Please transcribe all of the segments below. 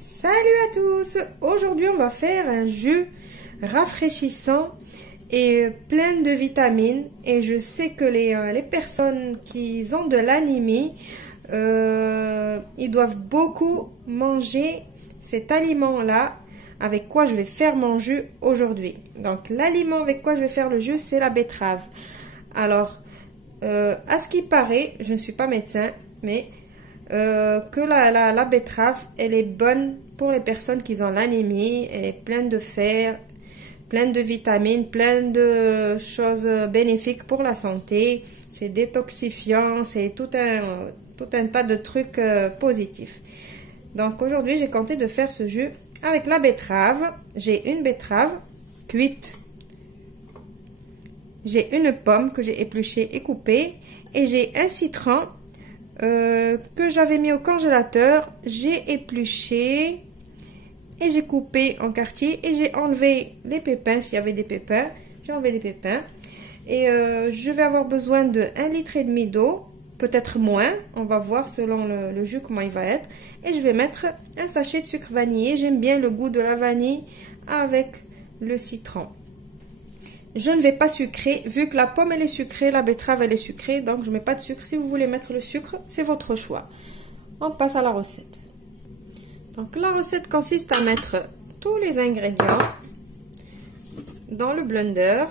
Salut à tous! Aujourd'hui, on va faire un jus rafraîchissant et plein de vitamines. Et je sais que les personnes qui ont de l'anémie, ils doivent beaucoup manger cet aliment-là, avec quoi je vais faire mon jus aujourd'hui. Donc, l'aliment avec quoi je vais faire le jus, c'est la betterave. Alors, à ce qui paraît, je ne suis pas médecin, mais que la betterave, elle est bonne pour les personnes qui ont l'anémie. Elle est pleine de fer, pleine de vitamines, pleine de choses bénéfiques pour la santé. C'est détoxifiant, c'est tout un tas de trucs positifs. Donc aujourd'hui, j'ai tenté de faire ce jus avec la betterave. J'ai une betterave cuite. J'ai une pomme que j'ai épluchée et coupée. Et j'ai un citron que j'avais mis au congélateur. J'ai épluché et j'ai coupé en quartiers. Et j'ai enlevé les pépins, s'il y avait des pépins. J'ai enlevé des pépins. Et je vais avoir besoin de 1,5 litre d'eau. Peut-être moins, on va voir selon le jus comment il va être. Et je vais mettre un sachet de sucre vanillé. J'aime bien le goût de la vanille avec le citron. Je ne vais pas sucrer, vu que la pomme elle est sucrée, la betterave elle est sucrée, donc je ne mets pas de sucre. Si vous voulez mettre le sucre, c'est votre choix. On passe à la recette. Donc la recette consiste à mettre tous les ingrédients dans le blender.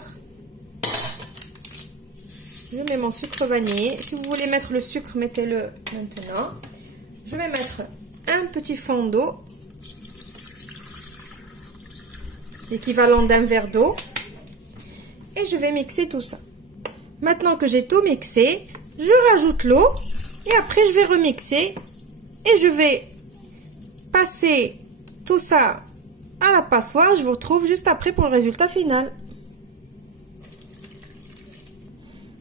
Je mets mon sucre vanillé. Si vous voulez mettre le sucre, mettez-le maintenant. Je vais mettre un petit fond d'eau, l'équivalent d'un verre d'eau. Et je vais mixer tout ça. Maintenant que j'ai tout mixé, je rajoute l'eau. Et après, je vais remixer. Et je vais passer tout ça à la passoire. Je vous retrouve juste après pour le résultat final.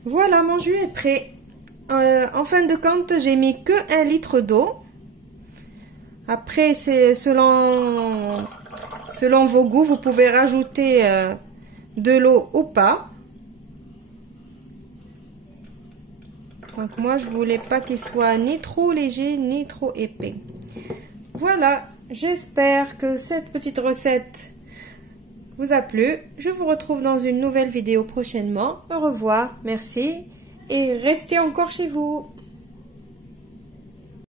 Voilà, mon jus est prêt. En fin de compte, j'ai mis que 1 litre d'eau. Après, c'est selon vos goûts, vous pouvez rajouter de l'eau ou pas. Donc moi, je voulais pas qu'il soit ni trop léger, ni trop épais. Voilà, j'espère que cette petite recette vous a plu. Je vous retrouve dans une nouvelle vidéo prochainement. Au revoir, merci et restez encore chez vous.